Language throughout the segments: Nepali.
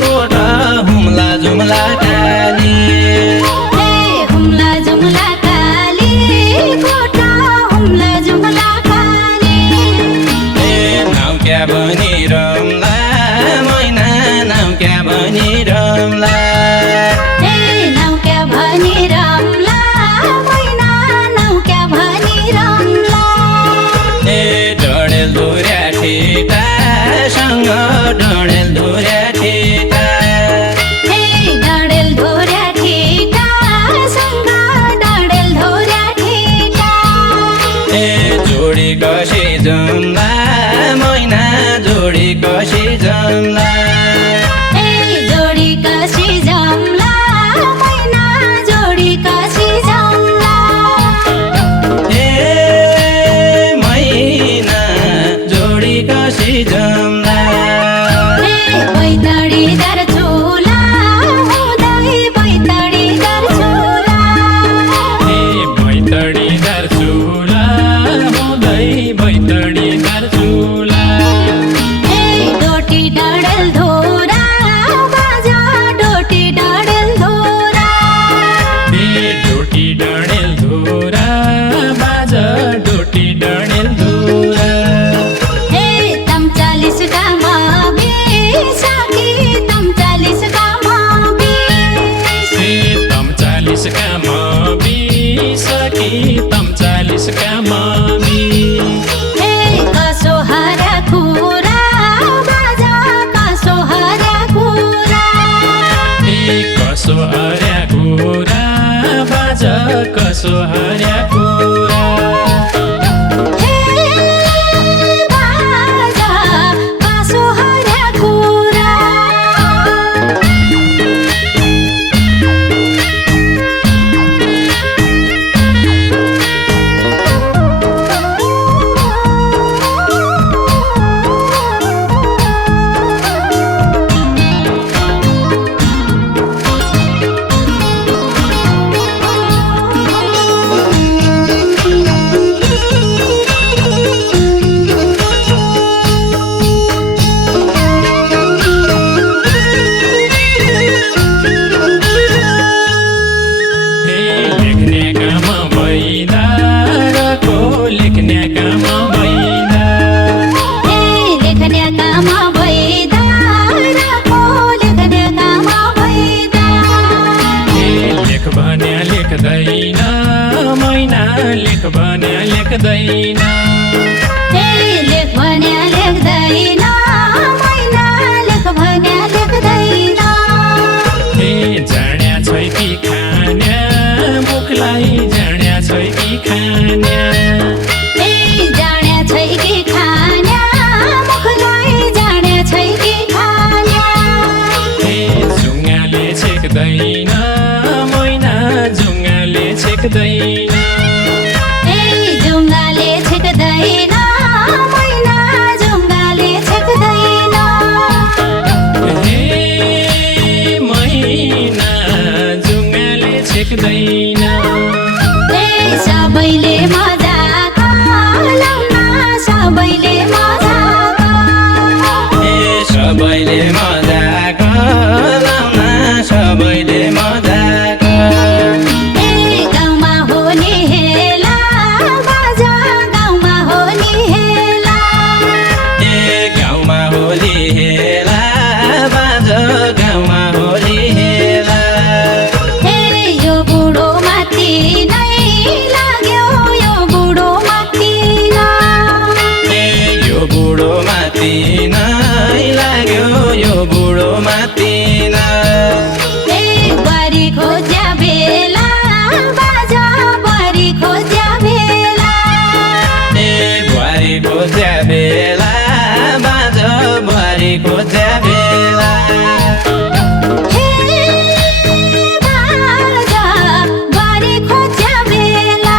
कोट हुम्ला जुम्ला काली हुम्ला जुम्ला काली कोट हुम्ला जुम्ला काली नाउ क्या बनी रमला मैना नाउ क्या बनी रमला नाउ क्या भनी रमला मैना नाउ क्या भनी रमला डडेल धुर्या ठेटासँग डडेल धुर्या ठेटा डडेल धोर्या ठेटासँग डडेल धोर्या ठेटा जोडी कसी जम्ला मैना जोडी कसी जम्ला जोडी कसी जम्ला मैना जोडी कसी जम्ला मैना जोडी कसी जम्ला बैतडीदार चुला हुँदै बैतडीदार चुला बैतडीदार चुला हुँदै बैतडीदार चुला डोटी डडेल धोरा बाजा डोटी डडेल धोरा डोटी डडेल धुरा बाजा डोटी डडेल धुरा तम 40 का माबी साकी तम 40 का माबी तम 40 का मबी सकी तम 40 का मबी कसो हरा कुरा बाजा कसो हरा कुरा कसो हर्या कुरा बाजा कसो हर्या कुरा बाजा कसो हरा कुरा लेख्ने काम भइदारको लेख्ने काम भइदा लेख्ने काम भइदा रको लेख्ने काम भइदा लेख भन्या लेख्दैन मैना लेख भन्या लेख्दैन लेख भन्या लेख्दैन मैना लेख भन्या लेख्दैन जाड्या छै कि खान्या मुखलाई जाड्या छै कि खान्या जाड्या छै कि खान्या मुखलाई जाड्या छै कि खान्या जुङ्गाले छेक्दैन मैना जुङ्गाले छेक्दैन जुङ्गाले छेक्दैन मैना जुङ्गाले छेक्दैन मैना जुङ्गाले छेक्दैन सबैले मजाक लाउन सबैले मजाक सबैले मजाक लाउन सबैले मजाक गाउँमा होली हेला बाजा गाउँमा होली हेला गाउँमा होली हेला बाज गाउँमा होली हेला यो बुढो माथि नै लाग्यो यो बुढो माथि यो बुढो माथि नै लाग्यो यो बुढो माथि बुहारी खोज्या बेला बाजा बुहारी खोज्या बेला बुहारी खोज्या बेला बाज बुहारी खोज्या बेला बाजा बुहारी खोज्या बेला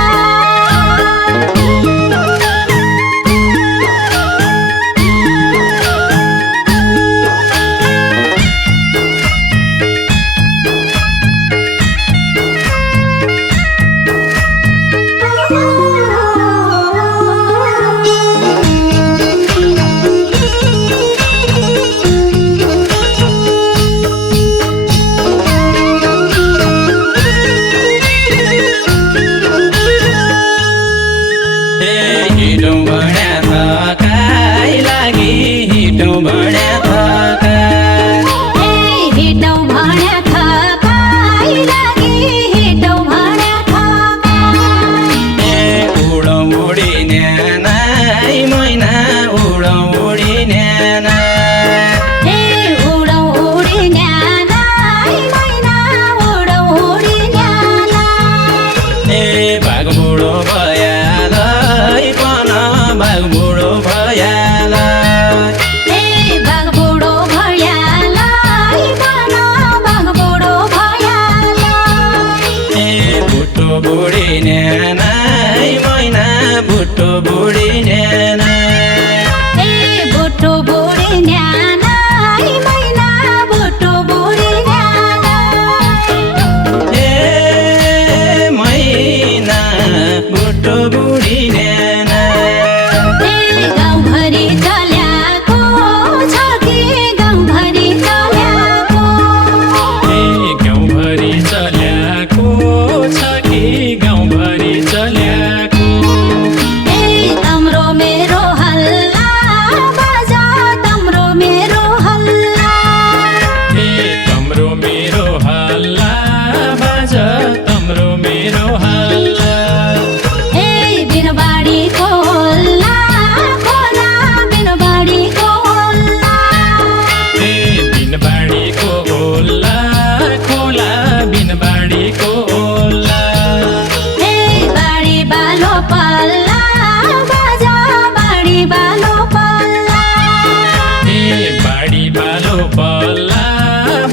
पल्ला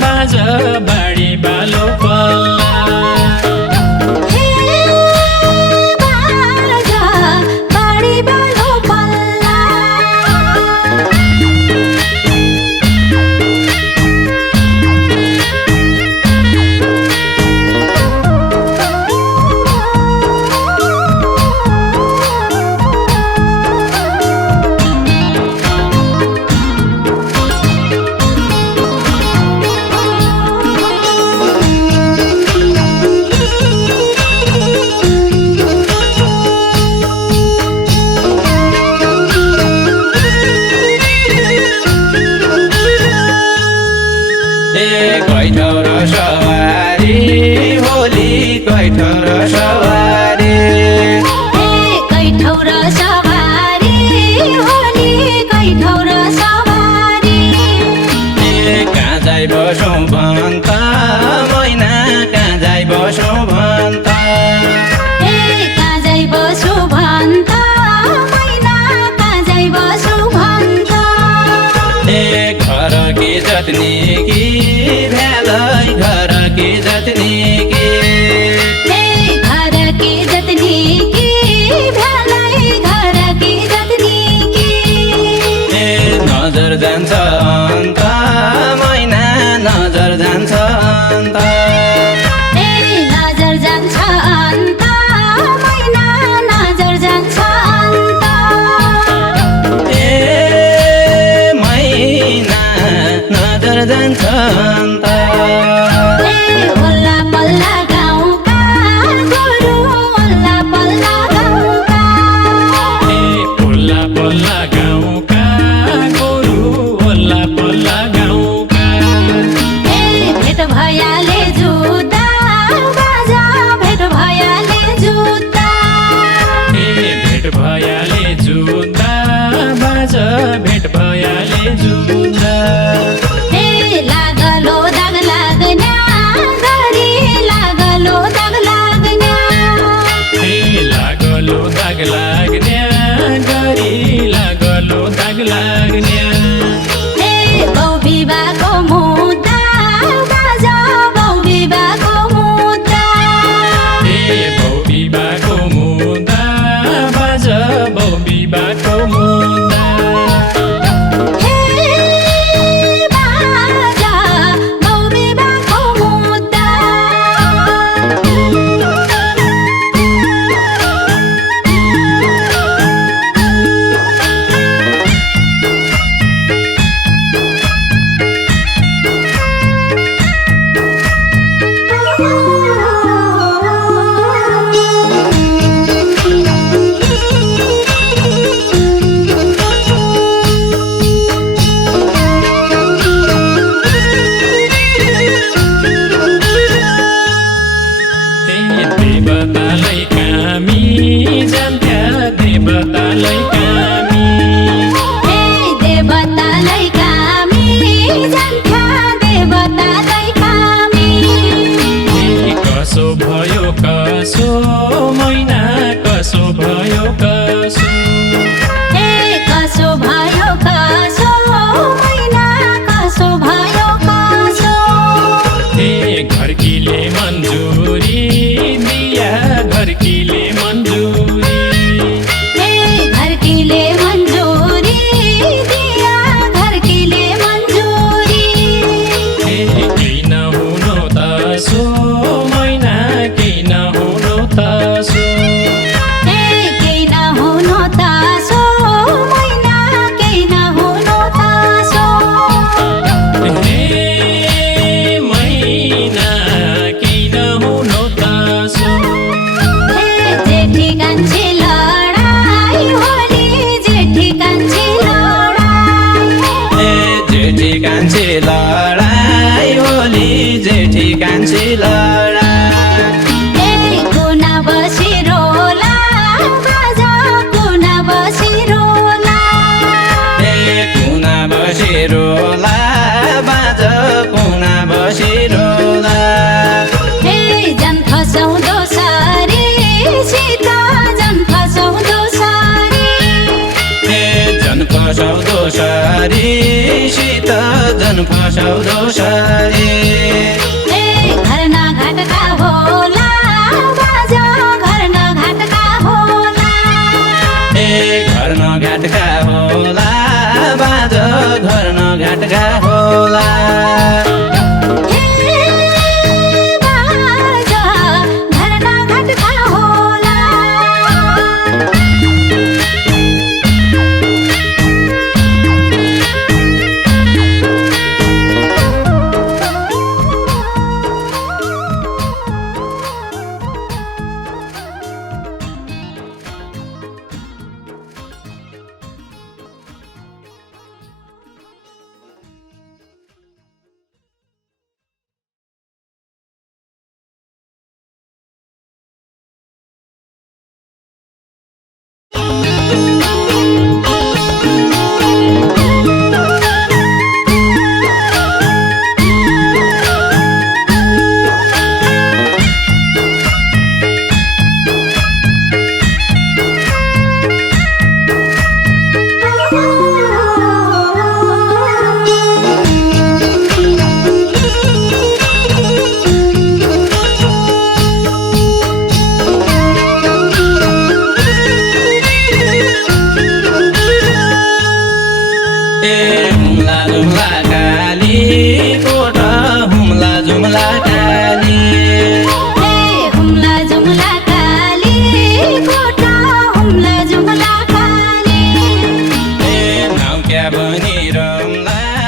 बाज बाडी बालो पल्ला हे बाजा बाडी बालो पल्ला कैठौ र सवारी होली कैठौ र सवारी कैठौ र सवारी होली कैठौ र सवारी कहाँ जाइ बसौँ भन्छ मैना कहाँ जाइ बसौँ भन्छ कहाँ जाइ बसु भन्छ मैना कहाँ जाइ बसु भन्छ घर के जत्नी कि भ्यालै घर के जत्नी कि घर के जतनी की भ्यालै घर के जतनी की नजर जान्छ अन्त मैना नजर जान्छ अन्त नजर जान्छ अन्त मैना नजर जान्छ अन्त मैना नजर जान्छ अन्त ओल्ला पल्ला गाउँका गोरु ओल्ला पल्ला गाउँका ओल्ला पल्ला गाउँका गोरु ओल्ला पल्ला गाउँका भेट भयाले जुत्ता बाजा भेट भयाले जुत्ता भेट भयाले जुत्ता बाज भेट भयाले जुत्ता लागलो दाग लाग्न्या गरी लागलो दाग लाग्न्या लागलो दाग लाग्न्या गरी लागलो दाग लाग्न्या बौ बिबाको मुद्दा बाजा बौ बिबाको मुद्दा बौ बिबाको मुद्दा बाज बौ बिबाको मुद्दा हे बाजा बौ बिबाको मुद्दा देवतालाई कामी जान्थ्या देवतालाई कामी देवतालाई कामी जान्थ्या देवतालाई कामी कसो भयो कसो मैना कसो भयो कसो कसो भयो कसो मैना कसो भयो कसो घरकीले मन्जुरी दिया घरकीले मन्जुरी घरकीले मन्जुरी दिया घरकीले मन्जुरी केही नहुनु तसो मैना केही नहुनु तसो केही नहुनु तासो मैना केही नहुनु तासो मैना केही नहुनु तसो जेठी कान्छी लडाई होली जेठी कान्छी लडाई जेठी कान्छी लडाई होली जेठी कान्छी लडाई कुना बसिरोला बाजा कुना बसिरोला कुना बसिरोला बाज कुना बसिरोला जन फसाउँदो सारी सीता जन फसाउँदो सारी जन फसाउँदो सारी सीता झन् फसाउँदो सरे घर न घाटका होला बाजा घर न घाटका होला घर न घाटका होला बाजा घर न घाटका होला बाजा घर न घाटका होला